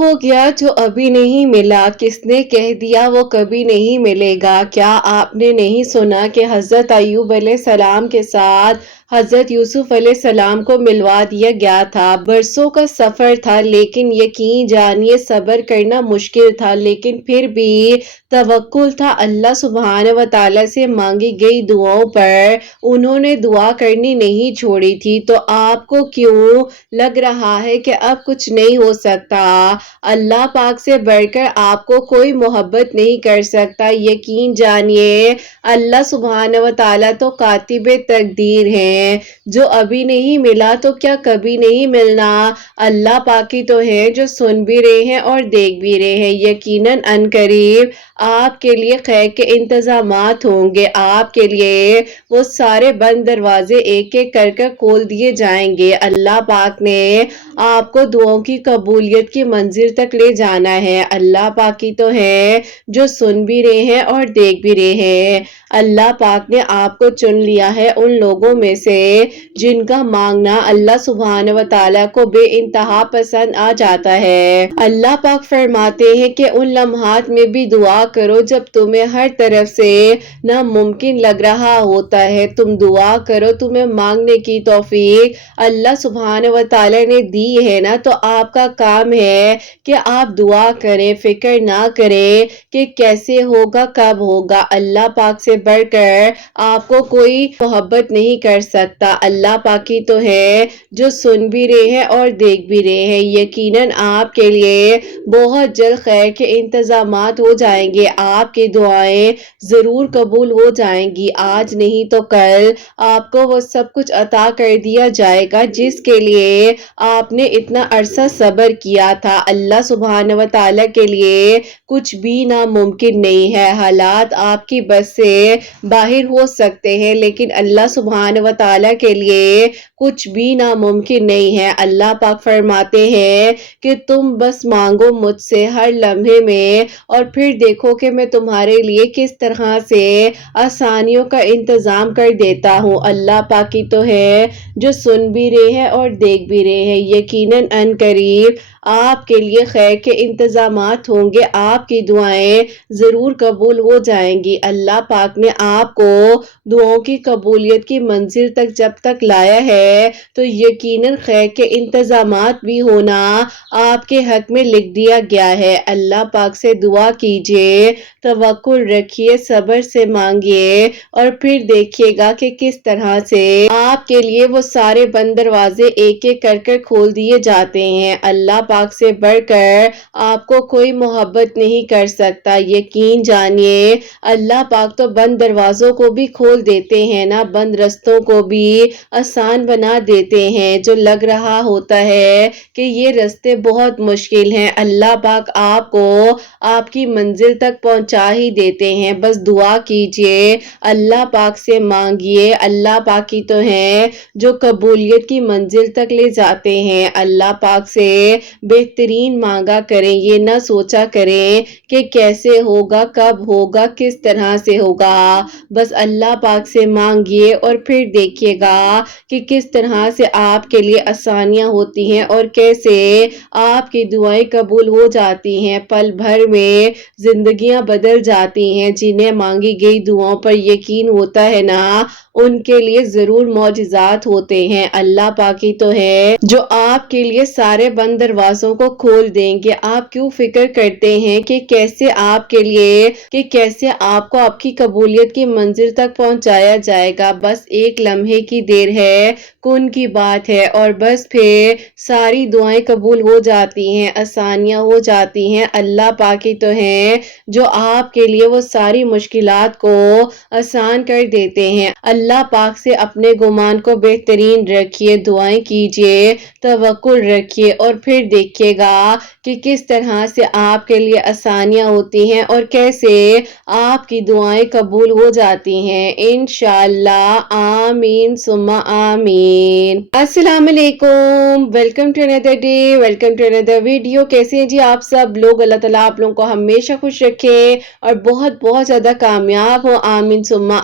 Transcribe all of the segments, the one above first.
ہو گیا جو ابھی نہیں ملا، کس نے کہہ دیا وہ کبھی نہیں ملے گا؟ کیا آپ نے نہیں سنا کہ حضرت ایوب علیہ السلام کے ساتھ حضرت یوسف علیہ السلام کو ملوا دیا گیا تھا؟ برسوں کا سفر تھا، لیکن یقین جانیے صبر کرنا مشکل تھا، لیکن پھر بھی توکل تھا اللہ سبحانہ و تعالیٰ سے مانگی گئی دعاؤں پر۔ انہوں نے دعا کرنی نہیں چھوڑی تھی۔ تو آپ کو کیوں لگ رہا ہے کہ اب کچھ نہیں ہو سکتا؟ اللہ پاک سے بڑھ کر آپ کو کوئی محبت نہیں کر سکتا۔ یقین جانیے اللہ سبحانہ و تعالیٰ تو کاتب تقدیر ہیں۔ جو ابھی نہیں ملا تو کیا کبھی نہیں ملنا؟ اللہ پاک ہی تو ہے جو سن بھی رہے ہیں اور دیکھ بھی رہے ہیں۔ یقیناً عنقریب آپ کے لیے خیر کے انتظامات ہوں گے۔ آپ کے لیے وہ سارے بند دروازے ایک ایک کر کر کھول دیے جائیں گے۔ اللہ پاک نے آپ کو دعاؤں کی قبولیت کی منزل تک لے جانا ہے۔ اللہ پاک ہی تو ہے جو سن بھی رہے ہیں اور دیکھ بھی رہے ہیں۔ اللہ پاک نے آپ کو چن لیا ہے ان لوگوں میں سے جن کا مانگنا اللہ سبحانہ و تعالیٰ کو بے انتہا پسند آ جاتا ہے۔ اللہ پاک فرماتے ہیں کہ ان لمحات میں بھی دعا کرو جب تمہیں ہر طرف سے ناممکن لگ رہا ہوتا ہے۔ تم دعا کرو، تمہیں مانگنے کی توفیق اللہ سبحانہ و تعالیٰ نے دی ہے نا، تو آپ کا کام ہے کہ آپ دعا کریں، فکر نہ کریں کہ کیسے ہوگا، کب ہوگا۔ اللہ پاک سے بڑھ کر آپ کو کوئی محبت نہیں کر سکتا۔ اللہ پاک ہی تو ہے جو سن بھی رہے ہیں اور دیکھ بھی رہے ہیں۔ یقیناً آپ کے لیے بہت جلد خیر کے انتظامات ہو جائیں گے۔ آپ کی دعائیں ضرور قبول ہو جائیں گی۔ آج نہیں تو کل آپ کو وہ سب کچھ عطا کر دیا جائے گا جس کے لیے آپ نے اتنا عرصہ صبر کیا تھا۔ اللہ سبحانہ و تعالیٰ کے لیے کچھ بھی ناممکن نہیں ہے۔ حالات آپ کی بس سے باہر ہو سکتے ہیں، لیکن اللہ سبحانہ و تعالیٰ کے لیے کچھ بھی ناممکن نہیں ہے۔ اللہ پاک فرماتے ہیں کہ تم بس مانگو مجھ سے ہر لمحے میں، اور پھر دیکھو کہ میں تمہارے لیے کس طرح سے آسانیوں کا انتظام کر دیتا ہوں۔ اللہ پاک ہی تو ہے جو سن بھی رہے ہیں اور دیکھ بھی رہے ہیں۔ یقیناً عنقریب آپ کے لیے خیر کے انتظامات ہوں گے۔ آپ کی دعائیں ضرور قبول ہو جائیں گی۔ اللہ پاک نے آپ کو دعاؤں کی قبولیت کی منزل تک جب تک لایا ہے تو یقیناً خیر کے انتظامات بھی ہونا آپ کے حق میں لکھ دیا گیا ہے۔ اللہ پاک سے دعا کیجئے، توکل رکھیے، صبر سے مانگیے، اور پھر دیکھیے گا کہ کس طرح سے آپ کے لیے وہ سارے بند دروازے ایک ایک کر کر کھول دیے جاتے ہیں۔ اللہ پاک سے بڑھ کر آپ کو کوئی محبت نہیں کر سکتا۔ یقین جانیے اللہ پاک تو بند دروازوں کو بھی کھول دیتے ہیں نا، بند رستوں کو بھی آسان بنا دیتے ہیں۔ جو لگ رہا ہوتا ہے کہ یہ رستے بہت مشکل ہیں، اللہ پاک آپ کو آپ کی منزل تک پہنچا ہی دیتے ہیں۔ بس دعا کیجئے، اللہ پاک سے مانگیے۔ اللہ پاک ہی تو ہیں جو قبولیت کی منزل تک لے جاتے ہیں۔ اللہ پاک سے بہترین مانگا کریں، یہ نہ سوچا کریں کہ کیسے ہوگا، کب ہوگا، کس طرح سے ہوگا۔ بس اللہ پاک سے مانگیے اور پھر دیکھیے گا کہ کس طرح سے آپ کے لیے آسانیاں ہوتی ہیں اور کیسے آپ کی دعائیں قبول ہو جاتی ہیں۔ پل بھر میں زندگیاں بدل جاتی ہیں۔ جنہیں مانگی گئی دعاؤں پر یقین ہوتا ہے نا، ان کے لیے ضرور معجزات ہوتے ہیں۔ اللہ پاک ہی تو ہے جو آپ کے لیے سارے بند دروازوں کو کھول دیں گے۔ آپ کیوں فکر کرتے ہیں کہ کیسے آپ کو آپ کی قبولیت کی منزل تک پہنچایا جائے گا؟ بس ایک لمحے کی دیر ہے، کن کی بات ہے، اور بس پھر ساری دعائیں قبول ہو جاتی ہیں، آسانیاں ہو جاتی ہیں۔ اللہ پاک ہی تو ہیں جو آپ کے لیے وہ ساری مشکلات کو آسان کر دیتے ہیں۔ اللہ پاک سے اپنے گمان کو بہترین رکھیے، دعائیں کیجئے، توکل رکھیے، اور پھر دیکھیے گا کہ کس طرح سے آپ کے لیے آسانیاں ہوتی ہیں اور کیسے آپ کی دعائیں قبول ہو جاتی ہیں انشاءاللہ۔ آمین ثم آمین۔ السلام علیکم، ویلکم ٹو اندر ڈے، ویلکم ٹو اندر ویڈیو۔ کیسے ہیں جی آپ سب لوگ؟ اللہ تعالیٰ آپ لوگوں کو ہمیشہ خوش رکھے اور بہت بہت زیادہ کامیاب ہو، آمین ثم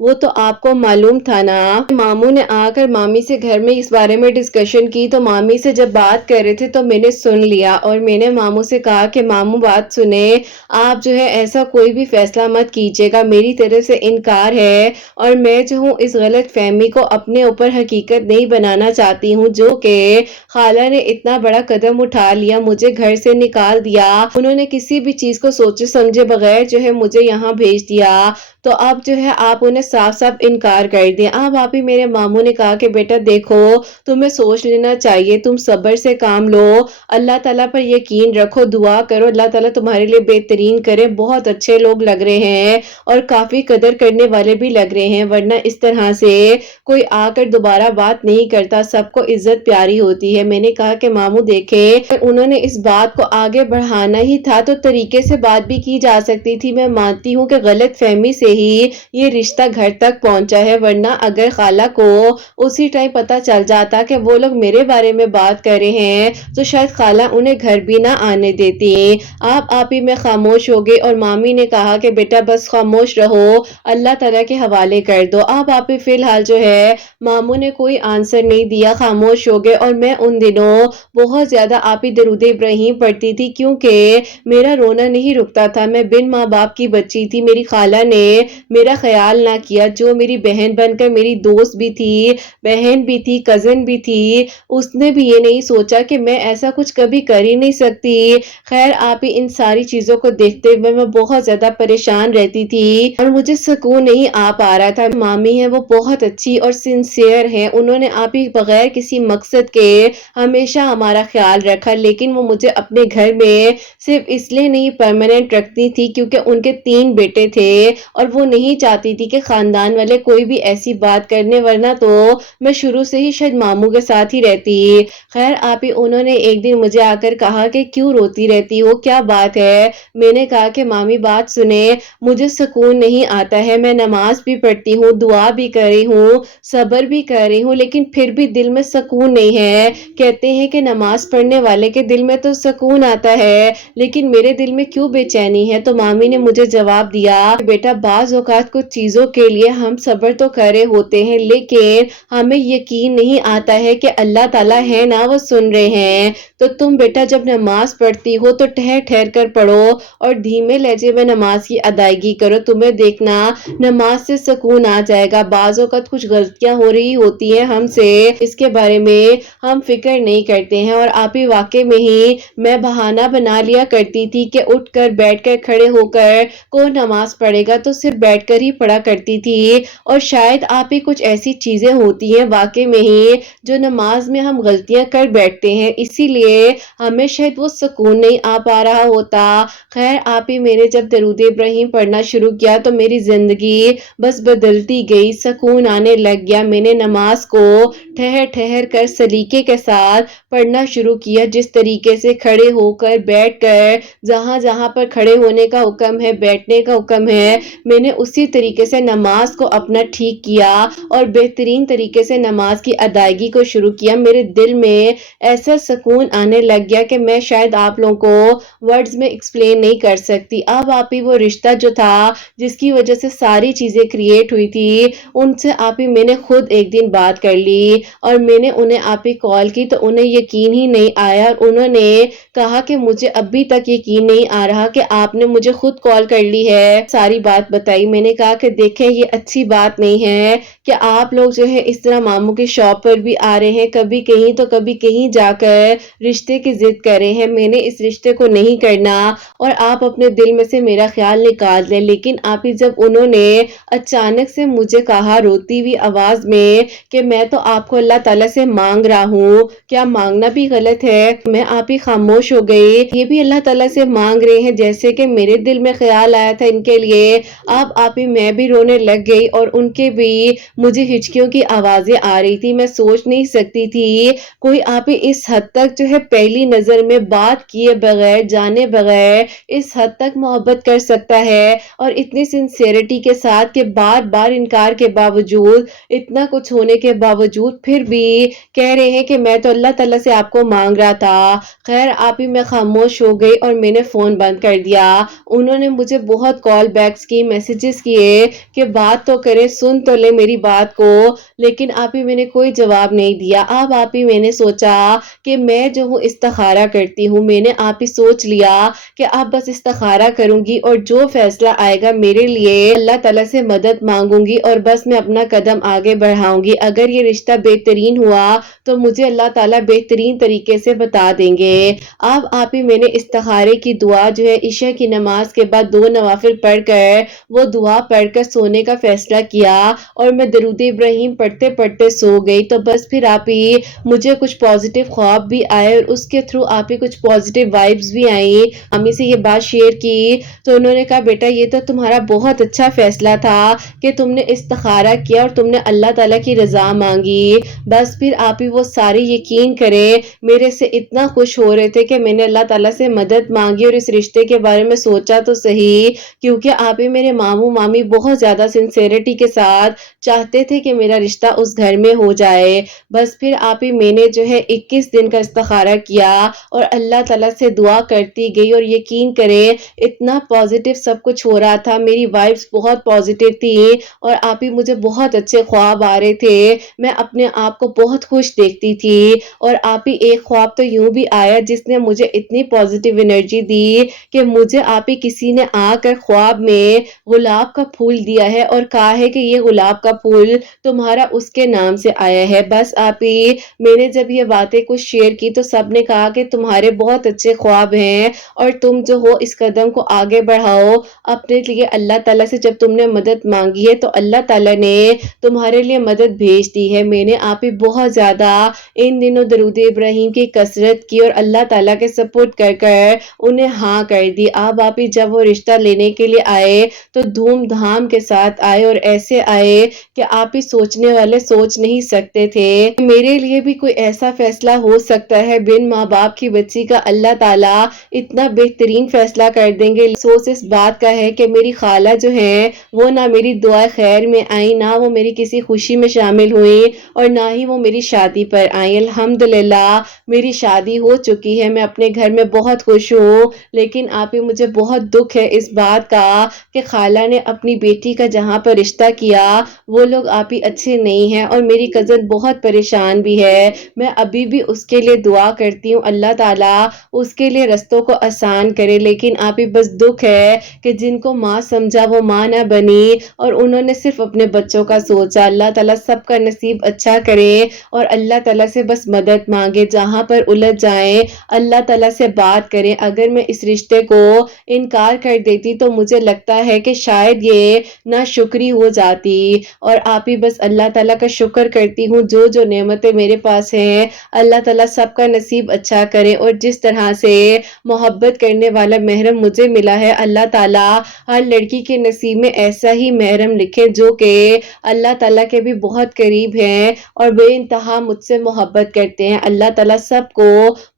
وہ تو آپ کو معلوم تھا نا۔ ماموں نے آ کر مامی سے گھر میں اس بارے میں ڈسکشن کی تو مامی سے جب بات کر رہے تھے تو میں نے سن لیا اور میں نے ماموں سے کہا کہ ماموں بات سنیں، آپ جو ہے ایسا کوئی بھی فیصلہ مت کیجیے گا، میری طرف سے انکار ہے اور میں جو ہوں اس غلط فہمی کو اپنے اوپر حقیقت نہیں بنانا چاہتی ہوں، جو کہ خالہ نے اتنا بڑا قدم اٹھا لیا، مجھے گھر سے نکال دیا، انہوں نے کسی بھی چیز کو سوچے سمجھے بغیر جو ہے مجھے یہاں بھیج دیا، تو اب جو ہے آپ انہیں صاف صاف انکار کر دیں۔ اب آپ ہی میرے ماموں نے کہا کہ بیٹا دیکھو تمہیں سوچ لینا چاہیے، تم صبر سے کام لو، اللہ تعالیٰ پر یقین رکھو، دعا کرو اللہ تعالیٰ تمہارے لیے بہترین کرے، بہت اچھے لوگ لگ رہے ہیں اور کافی قدر کرنے والے بھی لگ رہے ہیں، ورنہ اس طرح سے کوئی آ کر دوبارہ بات نہیں کرتا، سب کو عزت پیاری ہوتی ہے۔ میں نے کہا کہ ماموں دیکھیں انہوں نے اس بات کو آگے بڑھانا ہی تھا تو طریقے سے بات بھی کی جا سکتی تھی، میں مانتی ہوں کہ غلط فہمی سے ہی یہ رشتہ گھر تک پہنچا ہے، ورنہ اگر خالہ کو اسی ٹائم پتا چل جاتا کہ وہ لوگ میرے بارے میں بات کر رہے ہیں تو شاید خالہ انہیں گھر بھی نہ آنے دیتی۔ آپ ہی میں خاموش ہو گئی اور مامی نے کہا کہ بیٹا بس خاموش رہو، اللہ تعالیٰ کے حوالے کر دو۔ آپ ہی فی الحال جو ہے ماموں نے کوئی آنسر نہیں دیا، خاموش ہو گئے اور میں ان دنوں بہت زیادہ آپ ہی درود ابراہیم پڑھتی تھی کیونکہ میرا رونا نہیں رکتا تھا، میں بن ماں باپ کی بچی تھی، میری خالہ نے میرا خیال نہ کیا، جو میری بہن بن کر میری دوست بھی تھی، بہن بھی تھی، کزن بھی تھی، اس نے بھی یہ نہیں سوچا کہ میں ایسا کچھ کبھی کر ہی نہیں سکتی۔ خیر آپ ہی ان ساری چیزوں کو دیکھتے ہوئے میں بہت زیادہ پریشان رہتی تھی اور مجھے سکون نہیں آ پا رہا تھا۔ مامی ہے وہ بہت اچھی اور سنسیئر ہیں، انہوں نے آپ ہی بغیر کسی مقصد کے ہمیشہ ہمارا خیال رکھا، لیکن وہ مجھے اپنے گھر میں صرف اس لیے نہیں پرماننٹ رکھتی تھی کیونکہ ان کے 3 بیٹے تھے اور وہ نہیں چاہتی تھی کہ خاندان والے کوئی بھی ایسی بات کرنے، ورنہ تو میں شروع سے ہی شاید ماموں کے ساتھ ہی رہتی۔ خیر آپ ہی انہوں نے ایک دن مجھے آ کر کہا کہ کیوں روتی رہتی ہو، کیا بات ہے؟ میں نے کہا کہ مامی بات سنیں، مجھے سکون نہیں آتا ہے، میں نماز بھی پڑھتی ہوں، دعا بھی کر رہی ہوں، صبر بھی کر رہی ہوں، لیکن پھر بھی دل میں سکون نہیں ہے۔ کہتے ہیں کہ نماز پڑھنے والے کے دل میں تو سکون آتا ہے لیکن میرے دل میں کیوں بے چینی ہے؟ تو مامی نے مجھے جواب دیا بیٹا بعض اوقات کچھ چیزوں کے لیے ہم صبر تو کر رہے ہوتے ہیں لیکن ہمیں یقین نہیں آتا ہے کہ اللہ تعالیٰ ہے نا وہ سن رہے ہیں، تو تم بیٹا جب نماز پڑھتی ہو تو ٹھہر ٹھہر کر پڑھو اور دھیمے لہجے میں نماز کی ادائیگی کرو، تمہیں دیکھنا نماز سے سکون آ جائے گا۔ بعض اوقات کچھ غلطیاں ہو رہی ہوتی ہیں ہم سے، اس کے بارے میں ہم فکر نہیں کرتے ہیں، اور آپ ہی واقع میں ہی میں بہانہ بنا لیا کرتی تھی کہ اٹھ کر بیٹھ کر کھڑے ہو کر کون نماز پڑھے گا، تو صرف بیٹھ کر ہی پڑھا کرتی تھی، اور شاید آپ ہی کچھ ایسی چیزیں ہوتی ہیں واقع میں ہی جو نماز میں ہم غلطیاں کر بیٹھتے ہیں، اسی لیے ہمیں شاید وہ سکون نہیں آ پا رہا ہوتا۔ خیر آپ ہی میں نے جب درود ابراہیم پڑھنا شروع کیا تو میری زندگی بس بدلتی گئی، سکون آنے لگ گیا، میں نے نماز کو ٹھہر ٹھہر کر سلیقے کے ساتھ پڑھنا شروع کیا، جس طریقے سے کھڑے ہو کر بیٹھ کر جہاں جہاں پر کھڑے ہونے کا حکم ہے، بیٹھنے کا حکم ہے، میں نے اسی طریقے سے نماز کو اپنا ٹھیک کیا اور بہترین طریقے سے نماز کی ادائیگی کو شروع کیا۔ میرے دل میں ایسا سکون آنے لگ گیا کہ میں شاید آپ لوگوں کو ورڈز میں ایکسپلین نہیں کر سکتی۔ اب آپ ہی وہ رشتہ جو تھا جس کی وجہ سے ساری چیزیں کریٹ ہوئی تھی، ان سے آپ ہی میں نے خود ایک دن بات کر لی اور میں نے انہیں آپ ہی کال کی تو انہیں یقین ہی نہیں آیا، اور انہوں نے کہا کہ مجھے ابھی تک یقین نہیں آ رہا کہ آپ نے مجھے خود کال کر لی ہے، ساری بات بتائی۔ میں نے کہا کہ دیکھیں یہ اچھی بات نہیں ہے کہ آپ لوگ جو ہے اس طرح ماموں کی شاپ پر بھی آ رہے ہیں، کبھی کہیں تو کبھی کہیں جا کر رشتے کی ضد کر رہے ہیں، میں نے اس رشتے کو نہیں کرنا اور آپ اپنے دل میں سے میرا خیال نکال لیں۔ لیکن آپ ہی جب انہوں نے اچانک سے مجھے کہا روتی ہوئی آواز میں کہ میں تو آپ کو اللہ تعالیٰ سے مانگ رہا ہوں، کیا مانگنا بھی غلط ہے؟ میں آپ ہی خاموش ہو گئی، یہ بھی اللہ تعالیٰ سے مانگ رہے ہیں جیسے کہ میرے دل میں خیال آیا تھا ان کے لیے۔ اب آپ ہی میں بھی رونے لگ گئی اور ان کے بھی مجھے ہچکیوں کی آوازیں آ رہی تھی، میں سوچ نہیں سکتی تھی کوئی آپ ہی اس حد تک جو ہے پہلی نظر میں بات کیے بغیر جانے بغیر اس حد تک محبت کر سکتا ہے، اور اتنی سنسیئرٹی کے ساتھ کہ بار بار انکار کے باوجود، اتنا کچھ ہونے کے باوجود پھر بھی کہہ رہے ہیں کہ میں تو اللہ تعالیٰ سے آپ کو مانگ رہا تھا۔ خیر آپ ہی میں خاموش ہو گئی اور میں نے فون بند کر دیا۔ انہوں نے مجھے بہت کال بیکس کی، میسیجز کیے، کہ بات تو کریں, سن تو لے میری بات کو, لیکن آپ ہی میں نے کوئی جواب نہیں دیا. اب آپ ہی میں نے سوچا کہ میں جو ہوں استخارہ کرتی ہوں. میں نے آپ ہی سوچ لیا کہ اب بس استخارہ کروں گی اور جو فیصلہ آئے گا میرے لیے اللہ تعالیٰ سے مدد مانگوں گی اور بس میں اپنا قدم آگے بڑھاؤں گی. اگر یہ رشتہ بہترین ہوا تو مجھے اللہ تعالیٰ بہترین طریقے سے بتا دیں گے. اب آپ ہی میں نے استخارے کی دعا جو ہے عشاء کی نماز کے بعد 2 نوافل پڑھ کر وہ دعا پڑھ کر سونے کا فیصلہ کیا اور میں درود ابراہیم پڑھتے پڑھتے سو گئی. تو بس پھر آپ ہی مجھے کچھ پازیٹیو خواب بھی آئے اور اس کے تھرو آپ ہی کچھ پازیٹیو وائبز بھی آئیں. امی سے یہ بات شیئر کی تو انہوں نے کہا بیٹا یہ تو تمہارا بہت اچھا فیصلہ تھا کہ تم نے استخارہ کیا اور تم نے اللہ تعالیٰ کی رضا مانگی. بس پھر آپ ہی وہ سارے یقین کریں میرے سے اتنا خوش ہو رہے تھے کہ میں نے اللہ تعالیٰ سے مدد مانگی اور اس رشتے کے بارے میں سوچا تو صحیح, کیونکہ آپ ہی میرے ماموں مامی بہت زیادہ سنسیریٹی کے ساتھ چاہتے تھے کہ میرا رشتہ اس گھر میں ہو جائے. بس پھر آپ ہی میں نے جو ہے 21 دن کا استخارہ کیا اور اللہ تعالیٰ سے دعا کرتی گئی اور یقین کریں اتنا پازیٹیو سب کچھ ہو رہا تھا. میری وائبس بہت پازیٹیو تھی اور آپ ہی مجھے بہت اچھے خواب آ رہے تھے. میں اپنے آپ کو بہت خوش دیکھتی تھی اور آپ ہی ایک خواب تو یوں بھی آیا جس نے مجھے اتنی پازیٹیو انرجی دی کہ مجھے آپ ہی کسی نے آ کر خواب میں گلاب کا پھول دیا ہے اور کہا ہے کہ یہ گلاب کا پھول تمہارا اس کے نام سے آیا ہے. بس آپ ہی میں نے جب یہ باتیں کچھ شیئر کی تو سب نے کہا کہ تمہارے بہت اچھے خواب ہیں اور تم جو ہو اس قدم کو آگے بڑھاؤ اپنے لیے. اللہ تعالیٰ سے جب تم نے مدد مانگی ہے تو اللہ تعالیٰ نے تمہارے لیے مدد بھیج دی ہے. میں نے آپ ہی بہت زیادہ ان دنوں درود ابراہیم کی کثرت کی اور اللہ تعالیٰ کے سپورٹ کر کر انہیں ہاں کر دی. اب آپ ہی جب وہ رشتہ لینے کے لیے آئے تو دھوم دھام کے ساتھ آئے اور ایسے آئے کہ آپ ہی سوچنے والے سوچ نہیں سکتے تھے میرے لیے بھی کوئی ایسا فیصلہ ہو سکتا ہے. بن ماں باپ کی بچی کا اللہ تعالیٰ اتنا بہترین فیصلہ کر دیں گے. افسوس اس بات کا ہے کہ میری خالہ جو ہیں وہ نہ میری دعا خیر میں آئیں, نہ وہ میری کسی خوشی میں شامل ہوئی اور نہ ہی وہ میری شادی پر آئیں. الحمدللہ میری شادی ہو چکی ہے, میں اپنے گھر میں بہت خوش ہوں, لیکن آپ ہی مجھے بہت دکھ ہے اس بات کا کہ خالہ نے اپنی بیٹی کا جہاں پر رشتہ کیا وہ لوگ آپ ہی اچھے نہیں ہیں اور میری کزن بہت پریشان بھی ہے. میں ابھی بھی اس کے لیے دعا کرتی ہوں اللہ تعالیٰ اس کے لیے رستوں کو آسان کرے, لیکن آپ ہی بس دکھ ہے کہ جن کو ماں سمجھا وہ ماں نہ بنی اور انہوں نے صرف اپنے بچوں کا سوچا. اللہ تعالیٰ سب کا نصیب اچھا کرے اور اللہ تعالیٰ سے بس مدد مانگے. جہاں پر الجھ جائیں اللہ تعالیٰ سے بات کریں. اگر میں اس رشتے کو انکار کر دیتی تو مجھے لگتا ہے کہ شاید یہ ناشکری ہو جاتی اور آپ ہی بس اللہ تعالیٰ کا شکر کرتی ہوں جو جو نعمتیں میرے پاس ہیں اللہ تعالیٰ سب کا نصیب اچھا کرے. اور جس طرح سے محبت کرنے والا محرم مجھے ملا ہے اللہ تعالیٰ ہر لڑکی کے نصیب میں ایسا ہی محرم لکھے جو کہ اللہ تعالیٰ کے بھی بہت قریب ہیں اور بے انتہا مجھ سے محبت کرتے ہیں. اللہ تعالیٰ سب کو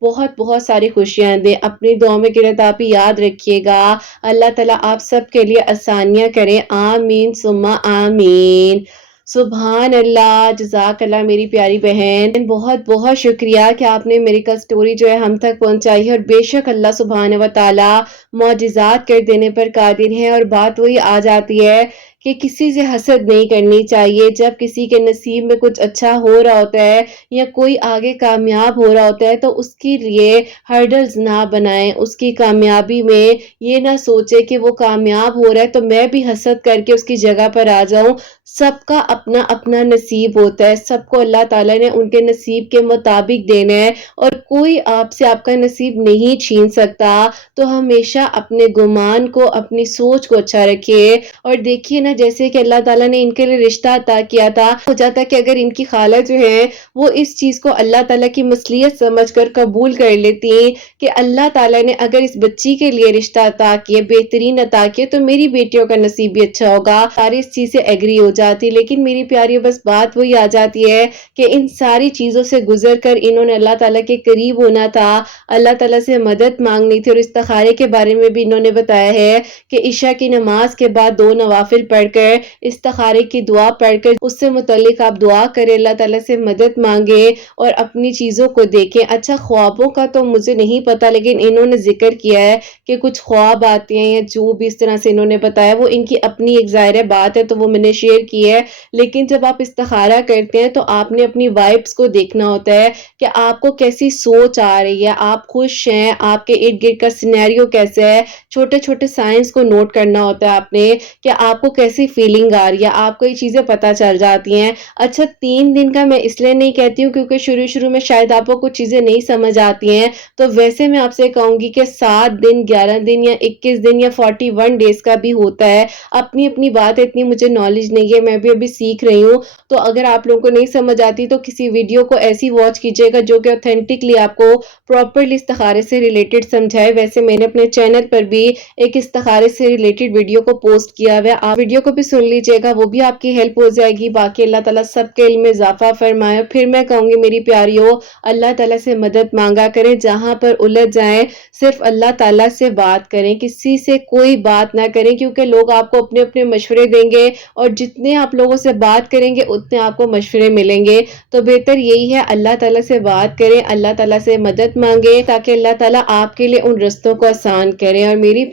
بہت بہت ساری خوشیاں دے. اپنی دعاؤں میں قرت آپ ہی یاد رکھیے گا. اللہ تعالیٰ آپ سب کے لیے آسانیاں کریں. آمین ثم آمین. سبحان اللہ. جزاک اللہ میری پیاری بہن, بہت بہت شکریہ کہ آپ نے میری کا سٹوری جو ہے ہم تک پہنچائی ہے. اور بے شک اللہ سبحانہ و تعالی معجزات کر دینے پر قادر ہے. اور بات وہی آ جاتی ہے کہ کسی سے حسد نہیں کرنی چاہیے. جب کسی کے نصیب میں کچھ اچھا ہو رہا ہوتا ہے یا کوئی آگے کامیاب ہو رہا ہوتا ہے تو اس کے لیے ہرڈلز نہ بنائیں. اس کی کامیابی میں یہ نہ سوچے کہ وہ کامیاب ہو رہا ہے تو میں بھی حسد کر کے اس کی جگہ پر آ جاؤں. سب کا اپنا اپنا نصیب ہوتا ہے, سب کو اللہ تعالیٰ نے ان کے نصیب کے مطابق دینا ہے اور کوئی آپ سے آپ کا نصیب نہیں چھین سکتا. تو ہمیشہ اپنے گمان کو اپنی سوچ کو اچھا رکھیے. اور دیکھیے نا جیسے کہ اللہ تعالیٰ نے ان کے لیے رشتہ عطا کیا تھا, ہو جاتا کہ اگر ان کی خالہ جو ہے وہ اس چیز کو اللہ تعالیٰ کی مصلحت سمجھ کر قبول کر لیتی کہ اللہ تعالیٰ نے اگر اس بچی کے لیے رشتہ عطا کیا بہترین عطا کیا تو میری بیٹیوں کا نصیب بھی اچھا ہوگا, ساری اس چیز سے ایگری ہو جاتی. لیکن میری پیاری بس بات وہی آ جاتی ہے کہ ان ساری چیزوں سے گزر کر انہوں نے اللہ تعالیٰ کے قریب ہونا تھا, اللہ تعالیٰ سے مدد مانگنی تھی. اور استخارے کے بارے میں بھی انہوں نے بتایا ہے کہ عشاء کی نماز کے بعد 2 نوافل پڑھ پڑھ کر، استخارے کی دعا پڑھ کر اس سے متعلق آپ دعا کریں، اللہ تعالیٰ سے مدد مانگیں اور اپنی چیزوں کو دیکھیں۔ اچھا، خوابوں کا تو مجھے نہیں پتا، لیکن انہوں نے ذکر کیا ہے کہ کچھ خواب آتے ہیں یا جو بھی اس طرح سے انہوں نے بتایا، وہ ان کی اپنی ایک ظاہر بات ہے تو وہ میں نے شیئر کی ہے۔ لیکن جب آپ استخارہ کرتے ہیں تو آپ نے اپنی وائبس کو دیکھنا ہوتا ہے کہ آپ کو کیسی سوچ آ رہی ہے، آپ خوش ہیں، آپ کے ارد گرد کا سینیریو کیسا ہے، چھوٹے چھوٹے سائنس کو نوٹ کرنا ہوتا ہے آپ نے کہ آپ کو کیسی فیلنگ آ رہی ہے، آپ کو یہ چیزیں پتہ چل جاتی ہیں۔ اچھا، 3 دن کا میں اس لیے نہیں کہتی ہوں کیونکہ شروع میں شاید آپ کو کچھ چیزیں نہیں سمجھ آتی ہیں، تو ویسے میں آپ سے کہوں گی کہ 7 دن، 11 دن یا 21 دن یا 41 ڈیز کا بھی ہوتا ہے۔ اپنی بات اتنی مجھے نالج نہیں ہے، میں بھی ابھی سیکھ رہی ہوں، تو اگر آپ لوگوں کو نہیں سمجھ آتی تو کسی ویڈیو کو ایسی واچ کیجئے گا جو کہ اوتھینٹکلی آپ کو پراپرلی استخارے سے ریلیٹڈ سمجھائے۔ ویسے میں نے اپنے چینل پر بھی ایک استخارے سے ریلیٹڈ ویڈیو کو پوسٹ کیا ہوا ہے، آپ ویڈیو کو بھی سن لیجئے گا، وہ بھی آپ کی ہیلپ ہو جائے گی۔ باقی اللہ تعالیٰ سب کے علم میں اضافہ فرمائے۔ پھر میں کہوں گی میری پیاریوں، اللہ تعالیٰ سے مدد مانگا کریں، جہاں پر الجھ جائیں صرف اللہ تعالیٰ سے بات کریں، کسی سے کوئی بات نہ کریں، کیونکہ لوگ آپ کو اپنے مشورے دیں گے اور جتنے آپ لوگوں سے بات کریں گے اتنے آپ کو مشورے ملیں گے۔ تو بہتر یہی ہے اللہ تعالیٰ سے بات کریں، اللہ تعالیٰ سے مدد مانگیں تاکہ اللہ تعالیٰ آپ کے لیے ان رستوں کو آسان کریں۔ اور میری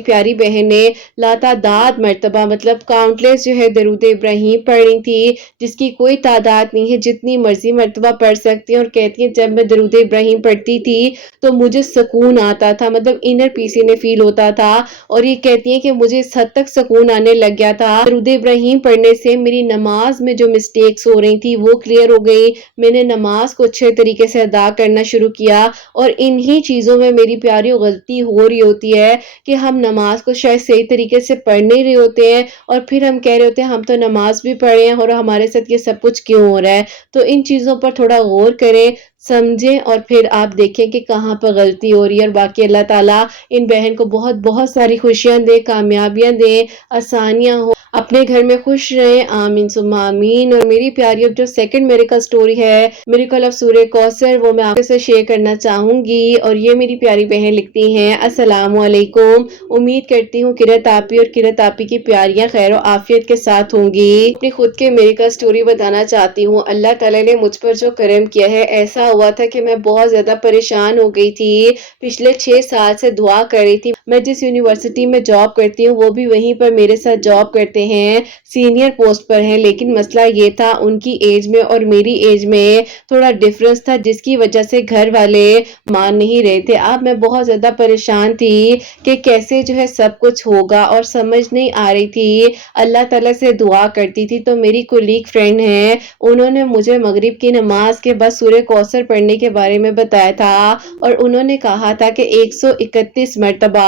پیاری بہن نے لاتعداد مرتبہ، مطلب کاؤنٹلیس جو ہے درود ابراہیم پڑھی تھی، جس کی کوئی تعداد نہیں ہے، جتنی مرضی مرتبہ پڑھ سکتی ہیں، اور کہتی ہیں جب میں درود ابراہیم پڑھتی تھی تو مجھے سکون آتا تھا، مطلب انر پیس انہیں فیل ہوتا تھا، اور یہ کہتی ہیں کہ مجھے اس حد تک سکون آنے لگ گیا تھا درود ابراہیم پڑھنے سے، میری نماز میں جو مسٹیکس ہو رہی تھی وہ کلیئر ہو گئی، میں نے نماز کو اچھے طریقے سے ادا کرنا شروع کیا۔ اور انہی چیزوں میں میری پیاری غلطی ہو رہی ہوتی ہے کہ ہم نماز کو شاید صحیح طریقے سے پڑھ نہیں رہے ہوتے ہیں، اور پھر ہم کہہ رہے ہوتے ہیں ہم تو نماز بھی پڑھے ہیں اور ہمارے ساتھ یہ سب کچھ کیوں ہو رہا ہے۔ تو ان چیزوں پر تھوڑا غور کریں، سمجھیں، اور پھر آپ دیکھیں کہ کہاں پر غلطی ہو رہی ہے۔ اور باقی اللہ تعالیٰ ان بہن کو بہت ساری خوشیاں دے، کامیابیاں دے، آسانیاں ہو، اپنے گھر میں خوش رہیں، آمین ثم آمین۔ اور میری پیاریوں، جو سیکنڈ میریکل سٹوری ہے، میریکل آف سورہ کوثر، وہ میں آپ سے شیئر کرنا چاہوں گی۔ اور یہ میری پیاری بہن لکھتی ہیں، السلام علیکم، امید کرتی ہوں قرۃ آپی اور قرۃ آپی کی پیاریاں خیر و عافیت کے ساتھ ہوں گی۔ اپنی خود کے میریکل سٹوری بتانا چاہتی ہوں۔ اللہ تعالیٰ نے مجھ پر جو کرم کیا ہے، ایسا ہوا تھا کہ میں بہت زیادہ پریشان ہو گئی تھی، پچھلے 6 سال سے دعا کر رہی تھی۔ میں جس یونیورسٹی میں جاب کرتی ہوں وہ بھی وہیں پر میرے ساتھ جاب کرتے ہیں، سینئر پوسٹ پر ہیں، لیکن مسئلہ یہ تھا ان کی ایج میں اور میری ایج میں تھوڑا ڈیفرنس تھا، جس کی وجہ سے گھر والے مان نہیں رہے تھے۔ اب میں بہت زیادہ پریشان تھی کہ کیسے جو ہے سب کچھ ہوگا، اور سمجھ نہیں آ رہی تھی۔ اللہ تعالیٰ سے دعا کرتی تھی تو میری کولیگ فرینڈ ہیں، انہوں نے مجھے مغرب کی نماز کے بعد سورہ کوثر پڑھنے کے بارے میں بتایا تھا، اور انہوں نے کہا تھا کہ 131 مرتبہ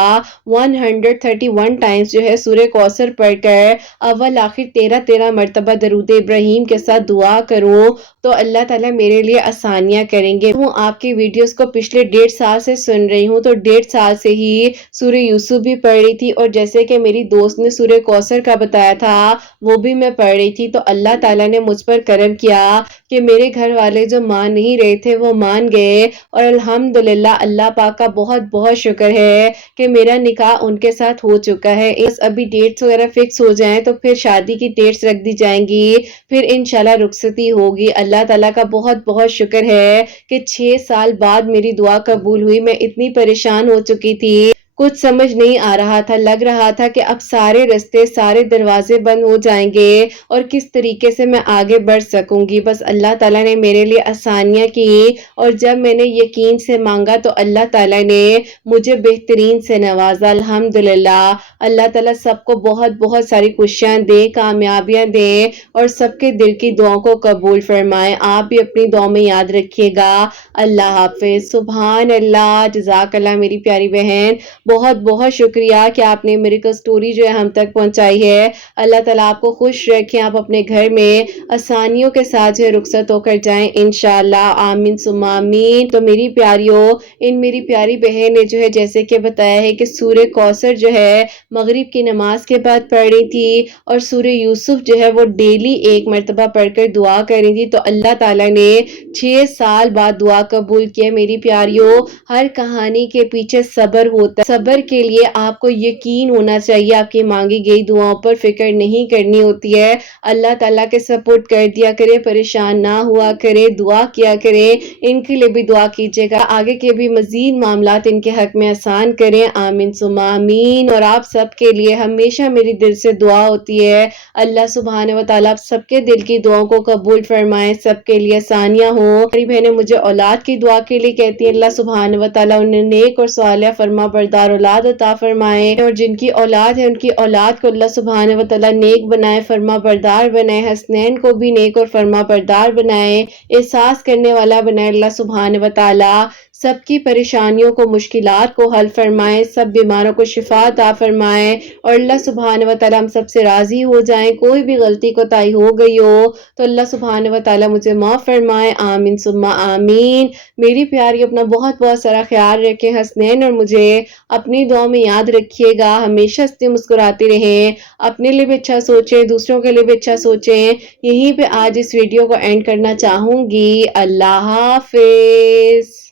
131 ٹائمز جو ہے سورہ کوثر پڑھ کر اول آخر 13 مرتبہ درود ابراہیم کے ساتھ دعا کروں تو اللہ تعالیٰ میرے لیے آسانیاں کریں گے۔ ہوں آپ کی ویڈیوز کو پچھلے 1.5 سال سے سن رہی ہوں، تو 1.5 سال سے ہی سورہ یوسف بھی پڑھ رہی تھی، اور جیسے کہ میری دوست نے سورہ کوثر کا بتایا تھا وہ بھی میں پڑھ رہی تھی۔ تو اللہ تعالیٰ نے مجھ پر کرم کیا کہ میرے گھر والے جو مان نہیں رہے تھے وہ مان گئے، اور الحمدللہ اللہ پاک کا بہت شکر ہے کہ میرا نکاح ان کے ساتھ ہو چکا ہے۔ ابھی ڈیٹس وغیرہ فکس ہو جائیں تو پھر شادی کی ڈیٹس رکھ دی جائیں گی، پھر انشاءاللہ رخصتی ہوگی۔ اللہ تعالیٰ کا بہت شکر ہے کہ 6 سال بعد میری دعا قبول ہوئی۔ میں اتنی پریشان ہو چکی تھی، کچھ سمجھ نہیں آ رہا تھا، لگ رہا تھا کہ اب سارے رستے، سارے دروازے بند ہو جائیں گے اور کس طریقے سے میں آگے بڑھ سکوں گی۔ بس اللہ تعالیٰ نے میرے لیے آسانیاں کی، اور جب میں نے یقین سے مانگا تو اللہ تعالیٰ نے مجھے بہترین سے نوازا، الحمدللہ۔ اللہ تعالیٰ سب کو بہت ساری خوشیاں دے، کامیابیاں دے، اور سب کے دل کی دعاؤں کو قبول فرمائے۔ آپ بھی اپنی دعا میں یاد رکھیے گا۔ اللہ حافظ۔ سبحان اللہ، جزاک اللہ میری پیاری بہن، بہت شکریہ کہ آپ نے میری سٹوری جو ہے ہم تک پہنچائی ہے۔ اللہ تعالیٰ آپ کو خوش رکھیں، آپ اپنے گھر میں آسانیوں کے ساتھ جو رخصت ہو کر جائیں انشاءاللہ، آمین ثم آمین۔ تو میری پیاریوں، میری پیاری بہن نے جو ہے جیسے کہ بتایا ہے کہ سورہ کوثر جو ہے مغرب کی نماز کے بعد پڑھ رہی تھی، اور سورہ یوسف جو ہے وہ ڈیلی 1 مرتبہ پڑھ کر دعا کر رہی تھی، تو اللہ تعالیٰ نے 6 سال بعد دعا قبول کیا۔ میری پیاریوں، ہر کہانی کے پیچھے صبر ہوتا ہے، صبر کے لیے آپ کو یقین ہونا چاہیے، آپ کی مانگی گئی دعاؤں پر فکر نہیں کرنی ہوتی ہے، اللہ تعالیٰ کے سپورٹ کر دیا کرے، پریشان نہ ہوا کرے، دعا کیا کرے، ان کے لیے بھی دعا کیجیے گا، آگے کے بھی مزید معاملات ان کے حق میں آسان کریں، آمین ثم آمین۔ اور آپ سب کے لیے ہمیشہ میری دل سے دعا ہوتی ہے، اللہ سبحانہ و تعالیٰ آپ سب کے دل کی دعاؤں کو قبول فرمائے، سب کے لیے آسانیاں ہوں۔ میری بہنیں مجھے اولاد کی دعا کے لیے کہتی ہیں، اللہ سبحانہ و تعالیٰ انہیں نیک اور صالح فرما بردار اولاد عطا فرمائے، اور جن کی اولاد ہے ان کی اولاد کو اللہ سبحانہ و تعالیٰ نیک بنائے، فرما بردار بنائے، حسنین کو بھی نیک اور فرما بردار بنائے، احساس کرنے والا بنائے، اللہ سبحانہ و تعالیٰ سب کی پریشانیوں کو، مشکلات کو حل فرمائے، سب بیماروں کو شفا عطا فرمائے، اور اللہ سبحانہ و تعالیٰ ہم سب سے راضی ہو جائیں، کوئی بھی غلطی کوتاہی ہو گئی ہو تو اللہ سبحانہ و تعالیٰ مجھے معاف فرمائے، آمین ثم آمین۔ میری پیاری اپنا بہت بہت سارا خیال رکھیں، حسنین اور مجھے اپنی دعاؤں میں یاد رکھیے گا، ہمیشہ ہنستے مسکراتے رہیں، اپنے لیے بھی اچھا سوچیں، دوسروں کے لیے بھی اچھا سوچیں۔ یہیں پہ آج اس ویڈیو کو اینڈ کرنا چاہوں گی، اللہ حافظ۔